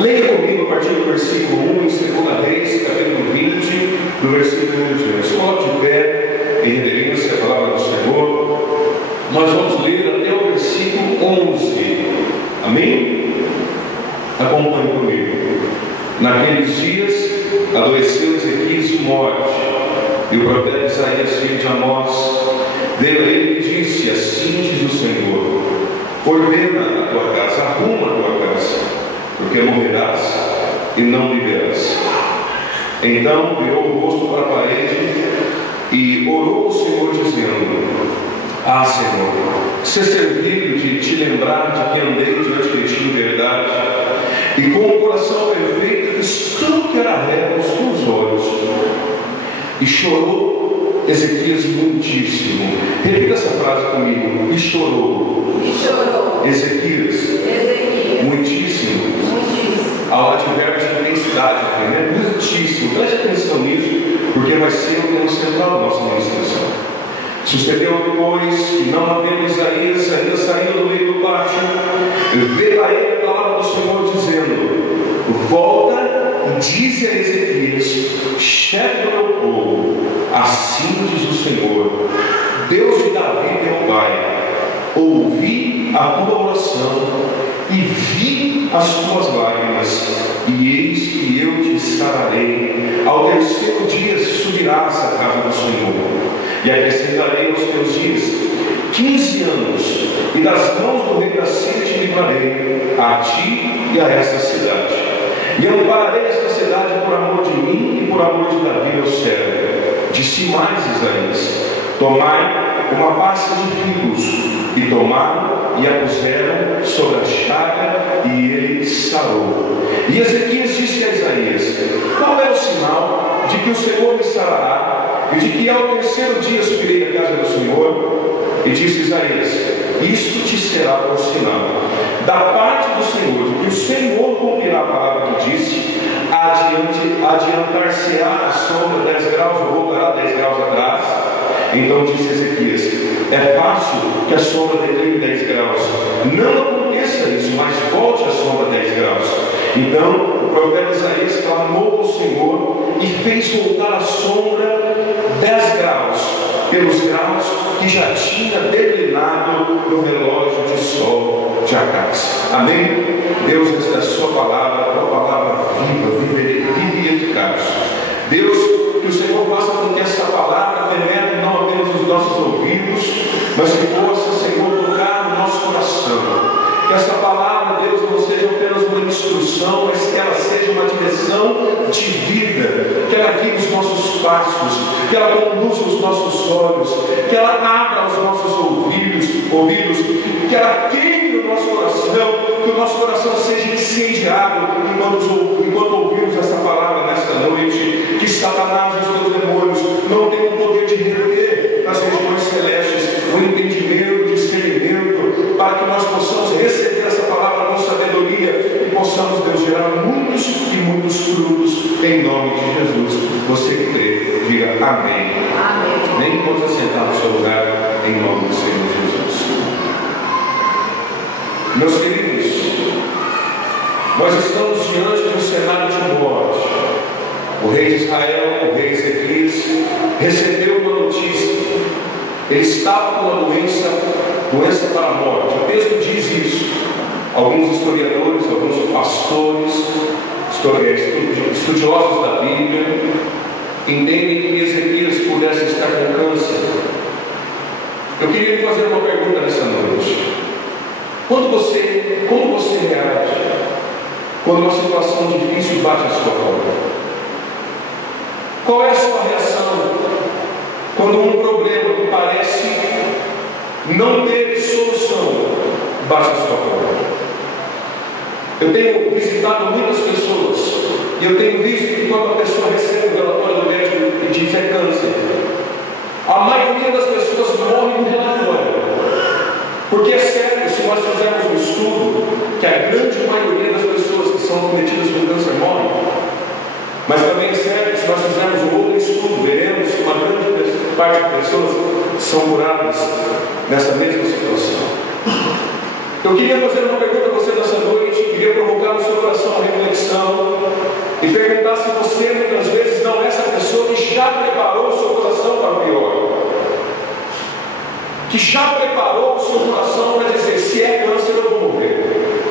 Leia comigo a partir do versículo 1 em 2 Reis, capítulo 20, no versículo 1 diante. Coloque de pé em reverência à palavra do Senhor. Nós vamos ler até o versículo 11. Amém? Acompanhe comigo. Naqueles dias adoeceu Ezequias de morte, e o profeta Isaías, filho de Amós, veio a ele e disse: assim diz o Senhor, ordena a tua casa, arruma a tua casa, porque morrerás e não viverás. Então virou o rosto para a parede e orou ao Senhor, dizendo: ah, Senhor, ser servido de te lembrar de que andei diante de ti em verdade, e com o coração perfeito fiz tudo que era reto aos teus olhos. E chorou Ezequias muitíssimo. Repita essa frase comigo. E chorou. Ezequias. Muitíssimo. Há advérbio de intensidade aqui, né? Muitíssimo. Preste atenção nisso, porque vai ser o tema central da nossa ministração. Sucedeu depois que, não havendo Isaías ainda saiu do meio do pátio, veio a ele a palavra do Senhor dizendo: volta e dize a Ezequias, chefe do meu povo, assim diz o Senhor, Deus de Davi teu pai, ouvi a tua oração e vi as tuas lágrimas, e eis que eu te sararei. Ao terceiro dia subirás à casa do Senhor, e acrescentarei aos teus dias 15 anos, e das mãos do rei da Síria te livrarei, a ti e a esta cidade. E ampararei esta cidade por amor de mim e por amor de Davi meu servo. Disse mais Isaías: tomai uma pasta de figos, e tomaram e a puseram sobre a chaga, e ele sarou. E Ezequias disse a Isaías: qual é o sinal de que o Senhor me sarará, e de que ao terceiro dia subirei à casa do Senhor? E disse Isaías: isto te será por sinal da parte do Senhor, de que o Senhor cumprirá a palavra que disse: adiantar-se-á a sombra 10 graus, ou voltará 10 graus atrás. Então disse Ezequias: é fácil que a sombra decline 10 graus, não aconteça isso, mas volte a sombra 10 graus. Então o profeta Isaías clamou ao Senhor e fez voltar a sombra 10 graus, pelos graus que já tinha declinado no relógio de sol de Acás. Amém? Deus, esta é a sua palavra, a palavra viva e eficaz. Deus, que o Senhor faça com que essa palavra penetre não apenas nos nossos ouvidos, mas que possa, Senhor, tocar no nosso coração. Que essa palavra, Deus, não seja apenas uma instrução, mas que ela seja uma direção de vida, que ela guie os nossos passos, que ela conduza os nossos olhos, que ela abra os nossos ouvidos, que ela queime no nosso coração, que o nosso coração seja incendiado enquanto ouvimos essa palavra nesta noite. Que Satanás e os teus demônios não tenham o poder de reter nas regiões celestes o entendimento, o discernimento, para que nós possamos receber essa palavra com sabedoria e possamos, Deus, gerar muitos e muitos frutos em nome de Jesus. Você que crê, diga amém. Amém. Nem pode assentar no seu lugar em nome do Senhor Jesus. Meus queridos, nós estamos diante de um cenário de morte. O rei de Israel, o rei Ezequias, recebeu uma notícia. Ele estava com uma doença para a morte. O texto diz isso. Alguns historiadores, alguns pastores, estudiosos da Bíblia, entendem que Ezequias pudesse estar com câncer. Eu queria lhe fazer uma pergunta nessa noite. Como você reage quando uma situação difícil bate a sua porta? Qual é a sua reação quando um problema que parece não ter solução bate a sua porta? Eu tenho visitado muitas pessoas e eu tenho visto que quando a pessoa recebe um relatório do médico e diz é câncer, a maioria das pessoas morre no relatório. Porque é sério, se nós fizermos um estudo, que a grande maioria das pessoas que são acometidas com câncer morrem. Mas também é sério, se nós fizermos um outro estudo, veremos que uma grande parte de pessoas são curadas nessa mesma situação. Eu queria fazer uma pergunta a você nessa noite, queria provocar no seu coração uma reflexão. que já preparou o seu coração para dizer: se é câncer, eu vou morrer.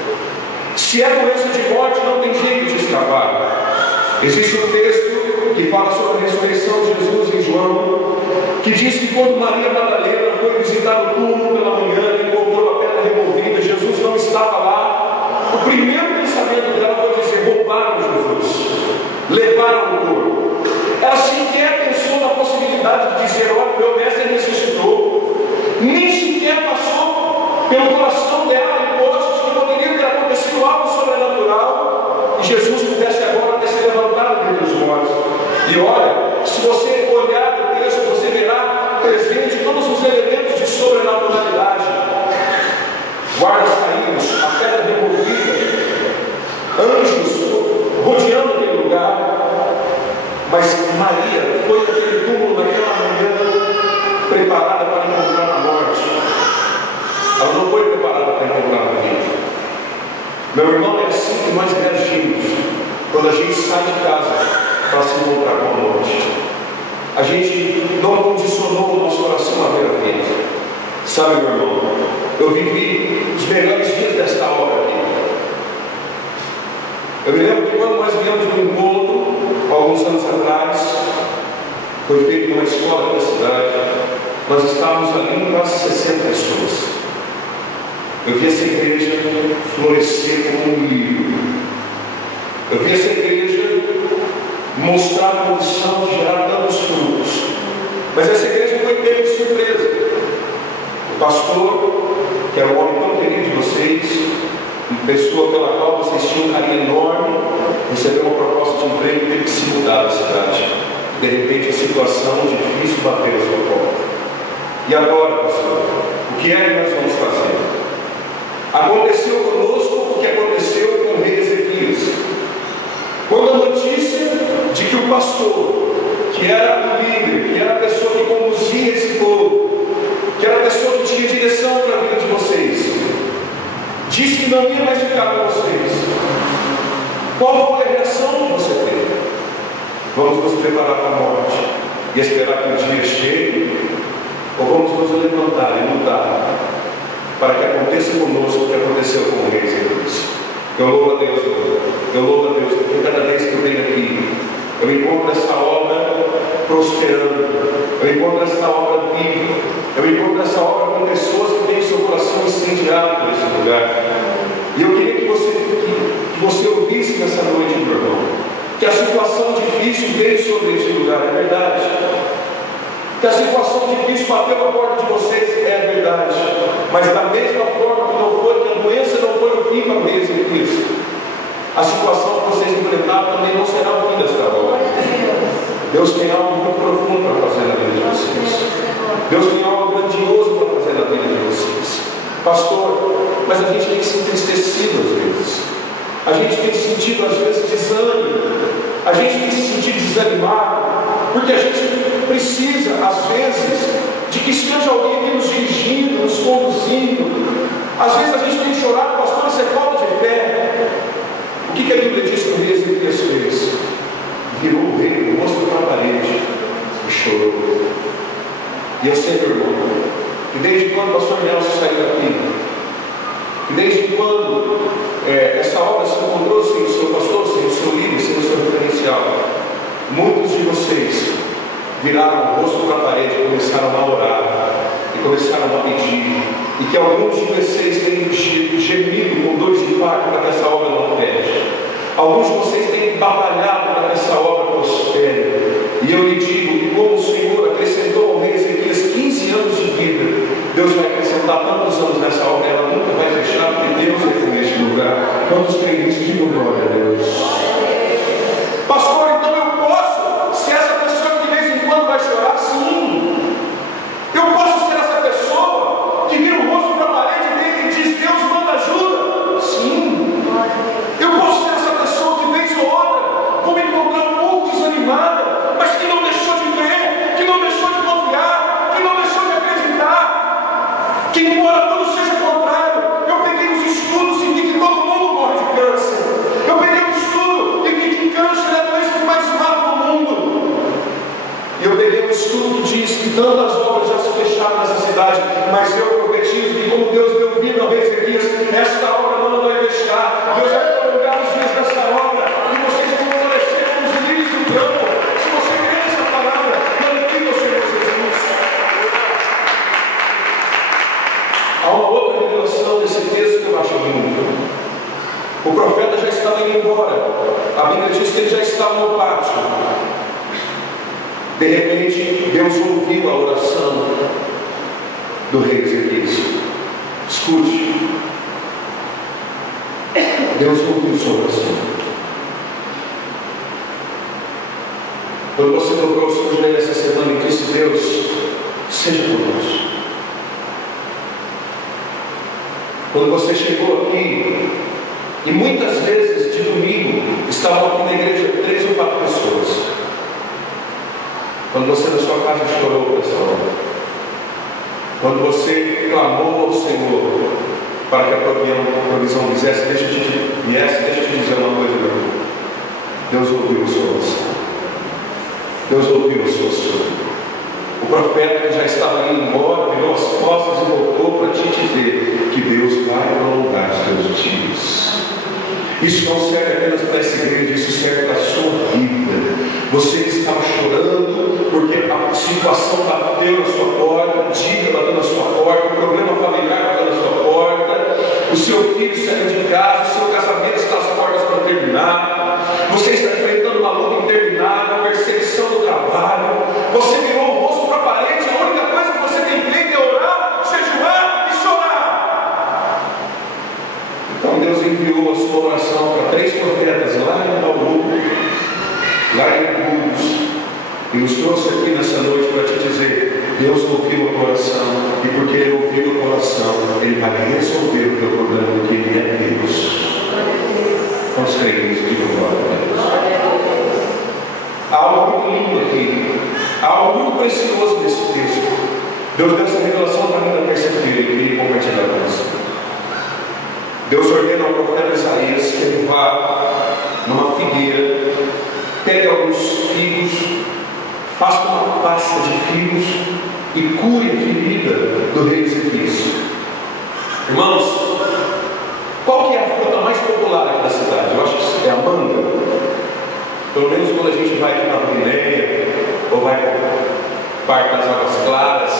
Se é doença de morte, não tem jeito de escapar. Existe um texto que fala sobre a ressurreição de Jesus em João, que diz que quando Maria Madalena foi visitar o túmulo pela manhã e encontrou a pedra removida, Jesus não estava lá. O primeiro pensamento dela foi dizer: roubaram Jesus, levaram o corpo. Ela sequer pensou na possibilidade de dizer: olha, meu mestre ressuscitou. Nem sequer passou pelo coração dela a hipótese de que poderia ter acontecido algo sobrenatural e Jesus pudesse agora ter se levantado dentre os mortos. E olha, se você olhar o texto, você verá presente todos os elementos de sobrenaturalidade: guardas caídos, a pedra removida, anjos rodeando aquele lugar. Mas Maria foi naquele túmulo naquela manhã preparada para encontrar a morte. Ela não foi preparada para encontrar a vida. Meu irmão, é assim que nós reagimos quando a gente sai de casa para se encontrar com a morte. A gente não condicionou o nosso coração a ver a vida. Sabe, meu irmão, eu vivi os melhores dias desta hora aqui. Eu me lembro que quando nós viemos no encontro, alguns anos atrás, foi feito numa escola da cidade, nós estávamos ali em quase 60 pessoas. Eu vi essa igreja florescer como um lírio. Eu vi essa igreja mostrar a condição de gerar tantos frutos. Mas essa igreja foi pega de surpresa. O pastor, que era um homem tão querido de vocês, uma pessoa pela qual vocês tinham um carinho enorme, recebeu uma proposta de emprego e teve que se mudar da cidade. De repente, a situação difícil bateu a sua porta. E agora, pastor, o que é que nós vamos fazer? Aconteceu conosco o que aconteceu com o rei Ezequias. Quando a notícia de que o pastor, que era o líder, que era a pessoa que conduzia esse povo, que era a pessoa que tinha direção para a vida de vocês, disse que não ia mais ficar com vocês, qual foi a reação que você teve? Vamos nos preparar para a morte e esperar que o dia chegue? Ou vamos nos levantar e lutar para que aconteça conosco o que aconteceu com o rei Ezequias? Eu louvo a Deus, porque cada vez que eu venho aqui, eu encontro essa obra prosperando, eu encontro essa obra viva, eu encontro essa obra com pessoas que têm seu coração incendiado por esse lugar. E eu queria que você ouvisse nessa noite, meu irmão, que a situação difícil veio sobre este lugar, é verdade. Que a situação difícil bateu a porta de vocês, é verdade. Mas da mesma forma que a doença não foi o fim para o rei Ezequias, a situação que vocês enfrentaram também não será o fim desta obra. Deus tem algo muito profundo para fazer na vida de vocês. Deus tem algo grandioso para fazer na vida de vocês. Pastor, mas a gente tem se entristecido às vezes. A gente tem sentido às vezes desânimo. A gente tem se sentido desanimado. Porque a gente precisa, às vezes, de que esteja alguém aqui nos dirigindo, nos conduzindo. Às vezes a gente tem chorado: pastor, isso é falta de fé. O que a Bíblia diz que o rei Ezequias fez? Virou o rei, o rosto para a parede e chorou. E eu sei, meu irmão, que desde quando o pastor Nelson saiu daqui, que desde quando essa obra se encontrou sem o seu pastor, sem o seu líder, sem o seu referencial, muitos de vocês viraram o rosto para a parede e começaram a orar, e começaram a pedir, e que alguns de vocês têm gemido com dores de parto para que essa obra não feche. Alguns de vocês têm batalhado para que essa obra prospere. E eu lhe digo, como o Senhor acrescentou ao rei Ezequias 15 anos de vida, Deus vai acrescentar tantos anos nessa obra, ela nunca vai fechar, porque Deus é neste lugar. Quantos creem nisso? Digam glória a Deus. Pastor, então eu posso ser essa pessoa que de vez em quando vai chorar? Sim. Eu posso ser essa pessoa que vira o rosto para a parede dele e diz: Deus manda ajuda? Sim. Eu posso ser essa pessoa que vez ou outra vou me encontrar um pouco desanimada, mas que não deixou de crer, que não deixou de confiar, que não deixou de acreditar, que embora tudo seja contrário, eu peguei os estudos e vi que todo mundo morre de câncer. Eu peguei indo embora. A Bíblia diz que ele já estava no pátio. De repente, Deus ouviu a oração do rei Ezequias. Escute. Deus ouviu sua oração. Quando você dobrou o seu joelho essa semana e disse: Deus, seja conosco. Quando você chegou aqui, e muitas vezes de domingo estavam aqui na igreja 3 ou 4 pessoas. Quando você na sua casa chorou por essa hora, quando você clamou ao Senhor para que a provisão viesse, deixa eu te dizer uma coisa, meu irmão. Deus ouviu a sua oração. Deus ouviu a sua oração. O profeta que já estava indo embora virou as costas e voltou para te dizer que Deus vai prolongar os teus dias. Isso não serve apenas para essa igreja, isso serve para a sua vida. Você que estava chorando porque a situação bateu na sua porta, a dívida bateu na sua porta, o problema familiar bateu na sua porta, o seu filho saiu de casa, o seu casamento está às portas para terminar, você está enfrentando uma luta interminável, uma perseguição do trabalho, você virou o rosto para a parede, a única coisa que você tem feito é orar, jejuar e chorar. Então Deus enviou a sua oração para 3 profetas lá em Bauru, lá em Burgos, e nos trouxe aqui nessa noite para te dizer: Deus ouviu a tua oração, e porque Ele ouviu a tua oração, Ele vai resolver o teu problema, porque Ele é Deus. Vamos crer nisso, diga glória a Deus. Há algo muito lindo aqui, há algo muito precioso nesse texto. Deus deu essa revelação para mim na terça-feira e queria compartilhar com você. Deus ordena ao profeta Isaías que ele vá numa figueira, pegue alguns figos, faça uma pasta de figos e cure a ferida do rei Ezequias. Irmãos, qual que é a fruta mais popular aqui da cidade? Eu acho que é a manga. Pelo menos quando a gente vai aqui para a Guiné ou vai para o Parque das Águas Claras,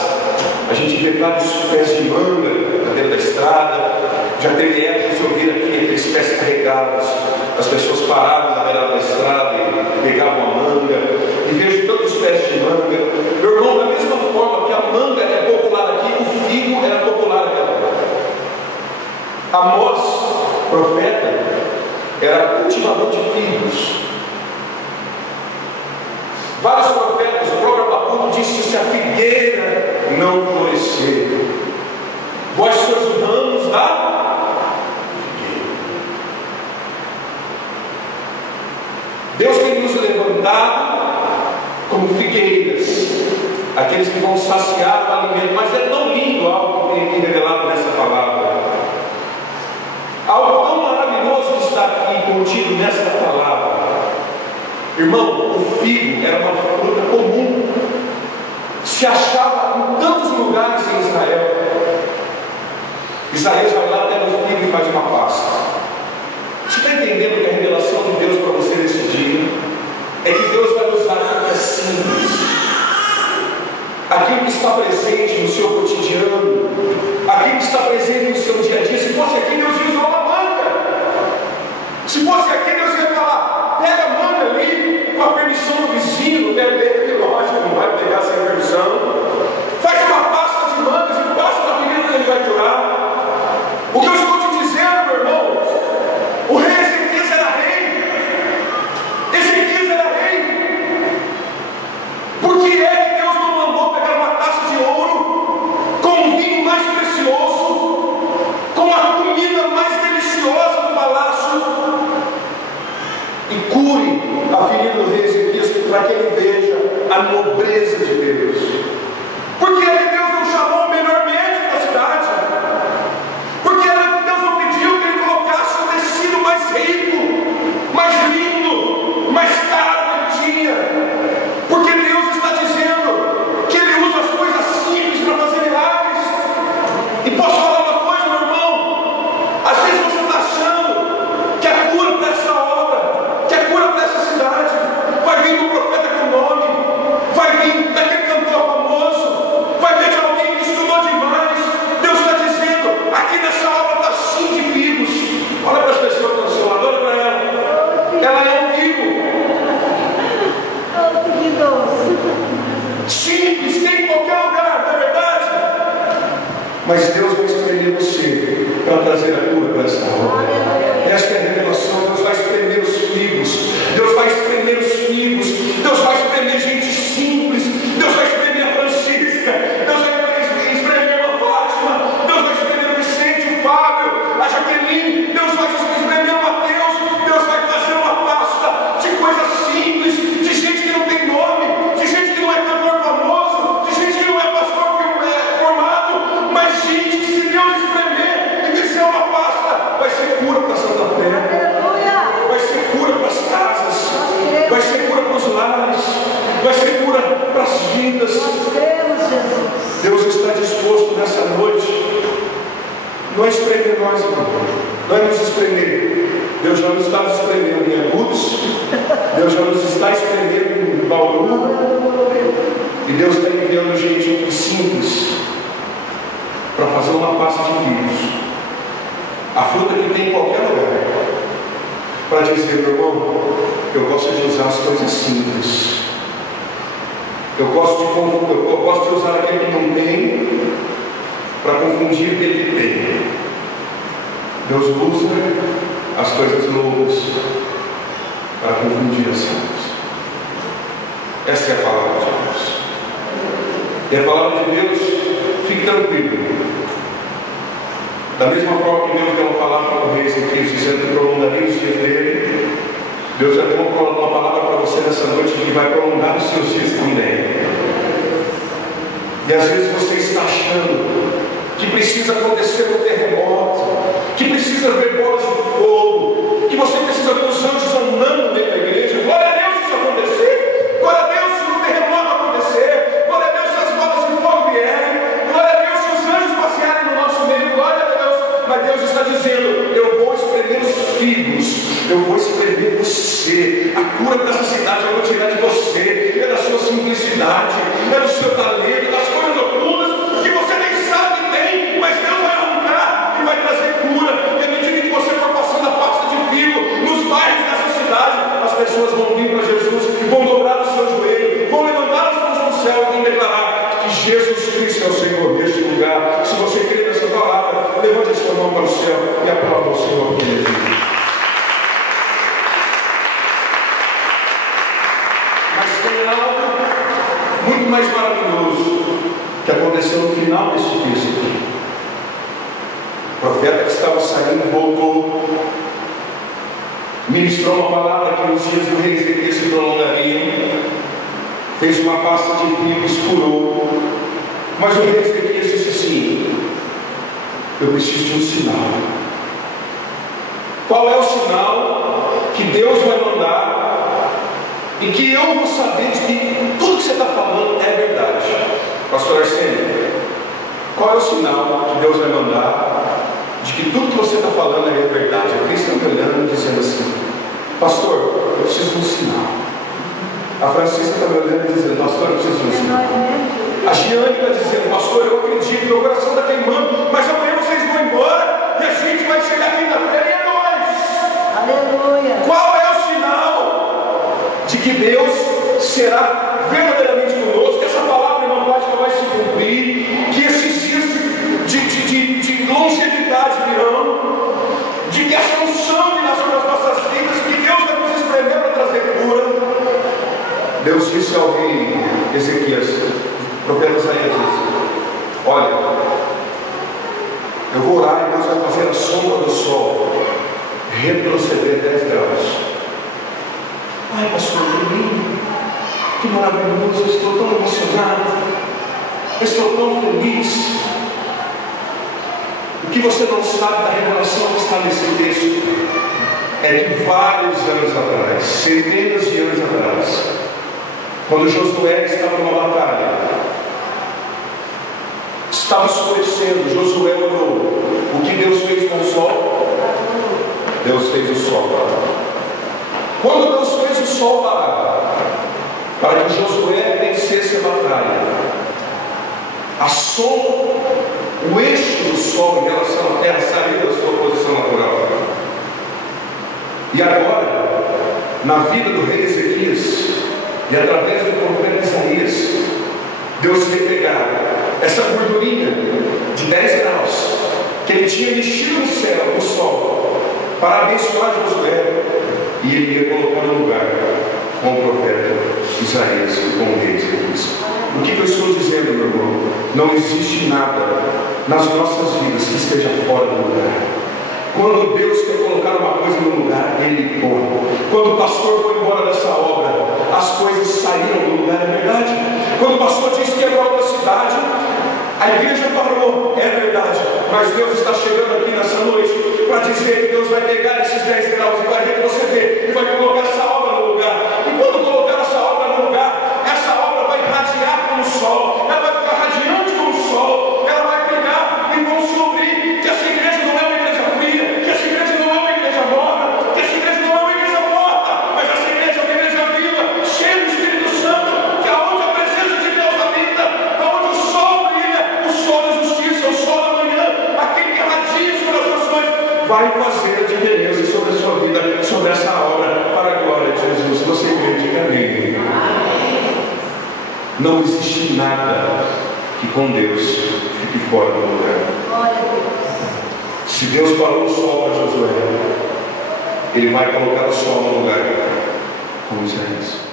a gente vê vários pés de manga na beira da estrada. Já teve época que eu vi aqui aqueles pés carregados, as pessoas paravam na beira da estrada e pegavam a manga, e vejo tantos pés de manga. Meu irmão, da mesma forma que a manga é popular aqui, o figo era popular naquela época. Amós, profeta, era cultivador de figos. Vários profetas, o próprio Abacuque disse: se a figueira não florescer, vós sois os ramos da figueira. Deus tem nos levantado como figueiras, aqueles que vão saciar o alimento. Mas é tão lindo algo que tem aqui revelado nessa palavra, algo tão maravilhoso que está aqui contido nesta palavra. Irmão, o figo era uma fruta comum, se achava em tantos lugares em Israel. Isaías vai lá, pega o figo e faz uma pasta. Você está entendendo que a revelação de Deus para você nesse dia é que Deus vai usar aquilo que é simples, aquilo que está presente no seu cotidiano, aquilo que está presente no seu dia a dia. Se fosse aqui, Deus ia usar uma manga. Se fosse aqui, Deus ia falar: pega a manga ali, com a permissão do vizinho, deve lógico, não vai pegar sem permissão. Faz uma pasta de mangas e passa na ferida que ele vai curar. O que eu estou te dizendo, meu irmão, o rei Ezequias era rei. Ezequias era rei. Por que é que Deus não mandou pegar uma taça de ouro com um vinho mais precioso, com a comida mais deliciosa do palácio, e cure a ferida do rei Ezequias, para que ele veja a nobreza de Deus? Por que é que Deus não chamou o melhor médico da cidade? Por que é que Deus não pediu que ele colocasse um tecido mais rico, mais lindo, mais caro que ele tinha? Porque Deus está dizendo que Ele usa as coisas simples para fazer milagres. E posso falar uma coisa, meu irmão? Às vezes você está achando que a cura para essa obra, que a cura para essa cidade, vai vir do profeta com nome, vai vir daquele cantor mas Deus vai espremer você para trazer a cura para esta hora. Esta é a revelação. Deus vai espremer os figos, Deus vai espremer os figos, Deus vai espremer gente simples, Deus vai espremer a Francisca, Deus vai espremer a Fátima, Deus vai espremer o Vicente, o Fábio, a Jaqueline, Deus vai espremer o Mateus, Deus vai fazer uma pasta de coisas simples, de gente que não tem nome, de gente que não é cantor famoso, de gente que não é pastor formado, mas gente que, se Deus espremer e fizer uma pasta, vai ser cura para Santa Fé, vai ser cura para as casas, vai ser cura para os lares, vai ser cura para as vidas. Deus está disposto nessa noite, não é espremer nós, irmão, não é nos espremer. Deus já nos está espremendo em Agudos, Deus já nos está espremendo em Bauru, e Deus está enviando gente simples para fazer uma pasta de figos, a fruta que tem em qualquer lugar, para dizer: meu irmão, eu gosto de usar as coisas simples, eu gosto de usar aquele que não tem para confundir aquele que tem. Deus usa as coisas loucas para confundir as coisas. Esta é a palavra de Deus. E a palavra de Deus, fique tranquilo. Da mesma forma que Deus deu uma palavra para o rei Ezequias, dizendo que prolongaria os dias dele, Deus já deu uma palavra para você nessa noite que vai prolongar os seus dias também. E às vezes você está achando que precisa acontecer um terremoto, que precisa ver bolas de fogo, que você precisa ver os anjos andando no meio da igreja. Glória a Deus se isso acontecer, glória a Deus se o terremoto acontecer, glória a Deus se as bolas de fogo vierem, glória a Deus se os anjos passearem no nosso meio, glória a Deus. Mas Deus está dizendo: eu vou espremer os figos, eu vou espremer você. A cura dessa cidade eu vou tirar de você, é da sua simplicidade, é do seu talento, das coisas ocultas que você nem sabe que tem, mas Deus vai arrancar e vai trazer cura. E à medida que você for passando a pasta de figo nos bairros dessa cidade, as pessoas vão vir para Jesus, vão dobrar o seu joelho, vão levantar as mãos no céu e vão declarar que Jesus Cristo é o Senhor neste lugar. Se você crê nessa palavra, levante a sua mão para o céu e aplauda o Senhor por ele. Mas tem algo muito mais maravilhoso que aconteceu no final deste texto. O profeta que estava saindo voltou, ministrou uma palavra que nos dias do rei Ezequias se prolongariam, fez uma pasta de figos, curou. Mas o rei Ezequias disse assim: eu preciso de um sinal. Qual é o sinal que Deus vai mandar e que eu vou saber de que tudo que você está falando é verdade? Pastor Arsênio, qual é o sinal que Deus vai mandar de que tudo que você está falando é verdade? A Cristo está me olhando e dizendo assim: pastor, eu preciso de um sinal. A Francisca está me olhando e dizendo: pastor, eu preciso de um sinal. A Giane está dizendo: pastor, eu acredito, meu coração está queimando, mas amanhã vocês vão embora e a gente vai chegar quinta-feira e é nós. Aleluia. Qual é o sinal de que Deus será verdadeiramente conosco, que essa palavra não vai se cumprir, que esses dias de longevidade virão, de que essa unção virá sobre as nossas vidas, que Deus vai nos espremer para trazer cura? Deus disse ao rei Ezequias, o profeta Isaías disse: olha, eu vou orar e Deus vai fazer a sombra do sol retroceder 10 graus. Ai, pastor, que lindo, que maravilhoso, eu estou tão emocionado, eu estou tão feliz. O que você não sabe da revelação que está nesse texto é que vários anos atrás, centenas de anos atrás, quando Josué estava numa batalha, estava escurecendo, Josué orou. O que Deus fez com o sol? Deus fez o sol parar. Quando Deus fez o sol parar, para que Josué vencesse a batalha, a sombra, o eixo do sol em relação à terra saiu da sua posição natural. E agora, na vida do rei Ezequias, e através do profeta Isaías, Deus veio pegar essa gordurinha de 10 graus, que ele tinha mexido no céu, no sol, para abençoar Josué, e ele ia colocar no lugar com o profeta Isaías e com o rei Ezequias. O que eu estou dizendo, meu irmão? Não existe nada nas nossas vidas que esteja fora do lugar. Quando Deus quer colocar uma coisa no lugar, Ele põe. Quando o pastor foi embora dessa obra, as coisas saíram do lugar, é verdade. Quando o pastor disse que ia para outra cidade, a igreja parou, é verdade. Mas Deus está chegando aqui nessa noite para dizer que Deus vai pegar esses 10 graus e vai retroceder e vai colocar essa obra no lugar. E quando colocar essa obra no lugar, essa obra vai irradiar como o sol, ela vai ficar radiante como o sol, ela vai brilhar e vão descobrir que essa igreja não é uma igreja fria, que essa igreja não é uma igreja morta, que essa igreja não é uma igreja morta, mas essa igreja é uma igreja viva, cheia do Espírito Santo, que aonde a presença de Deus habita, aonde o sol brilha, o sol da justiça, o sol da manhã, aquele que radia sobre as nações, vai fazer a diferença sobre a sua vida, sobre essa obra, para a glória de Jesus. Você crê, diga amém. Não existe nada que com Deus fique fora do lugar. Se Deus parou o sol para Josué, Ele vai colocar o sol no lugar, como Isaías.